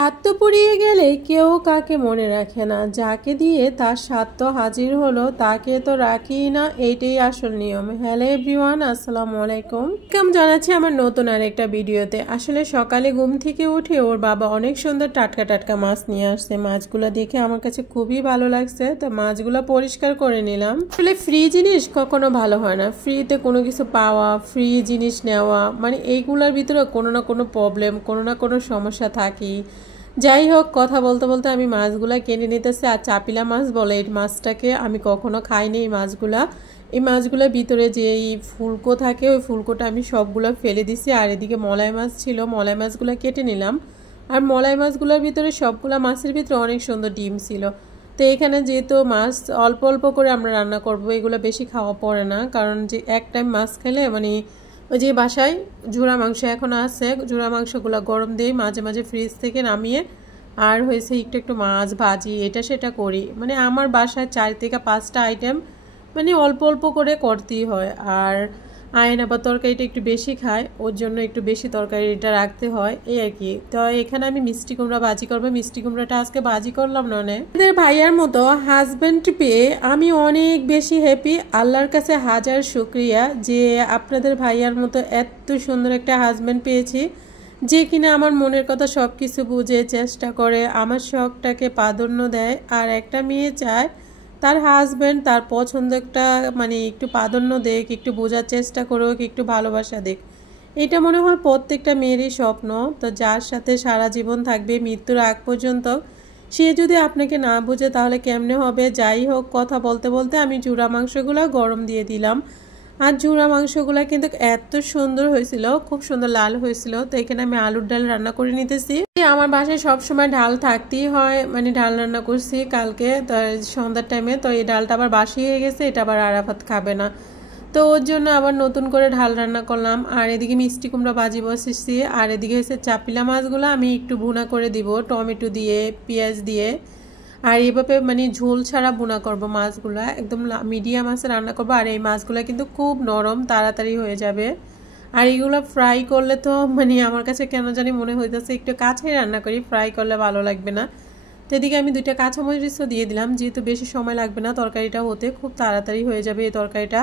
স্বাদ পুড়িয়ে গেলে কেউ কাকে মনে রাখে না, যাকে দিয়ে তার স্বাদ হাজির হলো তাকে তো রাখিই না, এইটাই আসল নিয়ম। হ্যালো এভরিওয়ান, আসসালামু আলাইকুম। কেমন জানাচ্ছি আমার নতুন আরেকটা ভিডিওতে। আসলে সকালে ঘুম থেকে উঠে ওর বাবা অনেক সুন্দর টাটকা টাটকা মাছ নিয়ে আসছে। মাছগুলো দেখে আমার কাছে খুবই ভালো লাগছে, তো মাছগুলো পরিষ্কার করে নিলাম। আসলে ফ্রি জিনিস কখনো ভালো হয় না, ফ্রিতে কোনো কিছু পাওয়া, ফ্রি জিনিস নেওয়া, মানে এইগুলোর ভিতরে কোনো না কোনো প্রবলেম, কোনো না কোনো সমস্যা থাকেই। যাই হোক, কথা বলতে বলতে আমি মাছগুলা কিনে নিতেছি। আর চাপিলা মাছ বলে এই মাছটাকে, আমি কখনো খাইনি এই মাছগুলা। এই মাছগুলোর ভিতরে যে এই ফুলকো থাকে, ওই ফুলকোটা আমি সবগুলো ফেলে দিছি। আর এদিকে মলাই মাছ ছিল, মলাই মাছগুলো কেটে নিলাম। আর মলাই মাছগুলোর ভিতরে সবগুলা মাছের ভিতরে অনেক সুন্দর ডিম ছিল। তো এখানে যেহেতু মাছ অল্প অল্প করে আমরা রান্না করব, এগুলো বেশি খাওয়া পড়ে না, কারণ যে এক টাইম মাছ খেলে মানে ওই যে বাসায় ঝুরা মাংস এখনও আছে, ঝুরা মাংসগুলো গরম দিই মাঝে মাঝে ফ্রিজ থেকে নামিয়ে। আর হয়েছে একটু একটু মাছ ভাজি এটা সেটা করি, মানে আমার বাসায় 4 থেকে 5টা আইটেম মানে অল্প অল্প করে করতেই হয়। আর আয়ন আবার তরকারিটা একটু বেশি খায়, ওর জন্য একটু বেশি তরকারিটা রাখতে হয়, এই আর কি। তো এখানে আমি মিষ্টি কুমড়া ভাজি করবো। মিষ্টি কুমড়াটা আজকে ভাজি করলাম না অনেক। আমাদের ভাইয়ার মতো হাজব্যান্ড পেয়ে আমি অনেক বেশি হ্যাপি। আল্লাহর কাছে হাজার শুকরিয়া যে আপনাদের ভাইয়ার মতো এত সুন্দর একটা হাজব্যান্ড পেয়েছি, যে কিনা আমার মনের কথা সব কিছু বুঝে চেষ্টা করে, আমার শখটাকে প্রাধান্য দেয়। আর একটা মেয়ে চায় তার হাজব্যান্ড তার পছন্দ একটা মানে একটু প্রাধান্য দেখ, একটু বোঝার চেষ্টা করুক, একটু ভালোবাসা দেখ। এটা মনে হয় প্রত্যেকটা মেয়েরই স্বপ্ন। তো যার সাথে সারা জীবন থাকবে মৃত্যুর আগ পর্যন্ত, সে যদি আপনাকে না বুঝে তাহলে কেমনে হবে। যাই হোক, কথা বলতে বলতে আমি জুড়া মাংসগুলো গরম দিয়ে দিলাম। আর জুড়া মাংসগুলো কিন্তু এত সুন্দর হয়েছিল, খুব সুন্দর লাল হয়েছিল। তো এখানে আমি আলুর ডাল রান্না করে নিতেছি। আমার বাসায় সবসময় ডাল থাকতেই হয়, মানে ডাল রান্না করছি কালকে তো সন্ধ্যার টাইমে। তো এই ডালটা আবার বাসি হয়ে গেছে, এটা আবার আরাফাত খাবে না, তো ওর জন্য আবার নতুন করে ডাল রান্না করলাম। আর এদিকে মিষ্টি কুমড়া ভাজি বসেছি। আর এদিকে হচ্ছে চাপিলা মাছগুলো আমি একটু ভুনা করে দিব টমেটো দিয়ে, পেঁয়াজ দিয়ে। আর এইভাবে মানে ঝোল ছাড়া ভুনা করব মাছগুলা, একদম মিডিয়াম আছে রান্না করবো। আর এই মাছগুলা কিন্তু খুব নরম, তাড়াতাড়ি হয়ে যাবে। আর এগুলো ফ্রাই করলে তো মানে আমার কাছে কেন জানি মনে হইতেছে একটু কাঁচাই রান্না করি, ফ্রাই করলে ভালো লাগবে না। তো এদিকে আমি 2টা কাঁচামরিচও দিয়ে দিলাম, যেহেতু বেশি সময় লাগবে না তরকারিটা হতে, খুব তাড়াতাড়ি হয়ে যাবে এই তরকারিটা।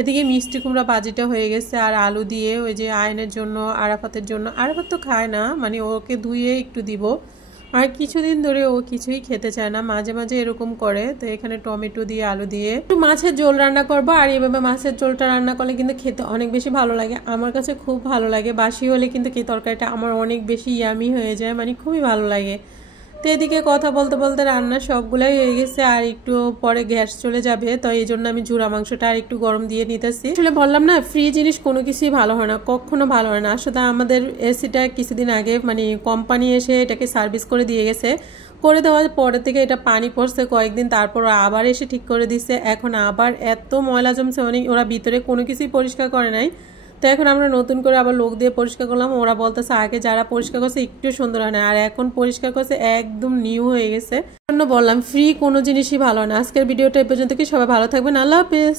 এদিকে মিষ্টি কুমড়া ভাজিটা হয়ে গেছে। আর আলু দিয়ে ওই যে আয়নের জন্য, আরাফাতের জন্য, আরাফাত তো খায় না, মানে ওকে ধুয়ে একটু দিব। আর কিছুদিন ধরে ও কিছুই খেতে চায় না, মাঝে মাঝে এরকম করে। তো এখানে টমেটো দিয়ে আলু দিয়ে একটু মাছের ঝোল রান্না করবো। আর এইভাবে মাছের ঝোলটা রান্না করলে কিন্তু খেতে অনেক বেশি ভালো লাগে, আমার কাছে খুব ভালো লাগে। বাসি হলে কিন্তু কি তরকারিটা আমার অনেক বেশি ইয়ামি হয়ে যায়, মানে খুবই ভালো লাগে। তো এদিকে কথা বলতে বলতে রান্না সবগুলাই হয়ে গেছে। আর একটু পরে গ্যাস চলে যাবে, তো এই জন্য আমি জুড়া মাংসটা আর একটু গরম দিয়ে নিতেছি। আসলে বললাম না, ফ্রি জিনিস কোনো কিছুই ভালো হয় না, কখনো ভালো হয় না। আসলে আমাদের এসিটা কিছুদিন আগে মানে কোম্পানি এসে এটাকে সার্ভিস করে দিয়ে গেছে, করে দেওয়ার পরে থেকে এটা পানি পড়ছে কয়েকদিন, তারপর আবার এসে ঠিক করে দিচ্ছে। এখন আবার এত ময়লা জমছে, মানে ওরা ভিতরে কোনো কিছুই পরিষ্কার করে নাই। তো এখন আমরা নতুন করে আবার লোক দিয়ে পরিষ্কার করলাম। ওরা বলতেছে আগে যারা পরিষ্কার করছে একটু সুন্দর হয় না, আর এখন পরিষ্কার করছে একদম নিউ হয়ে গেছে। বললাম ফ্রি কোনো জিনিসই ভালো না। আজকের ভিডিওটা এই পর্যন্ত, কি সবাই ভালো থাকবেন, আল্লাহ হাফেজ।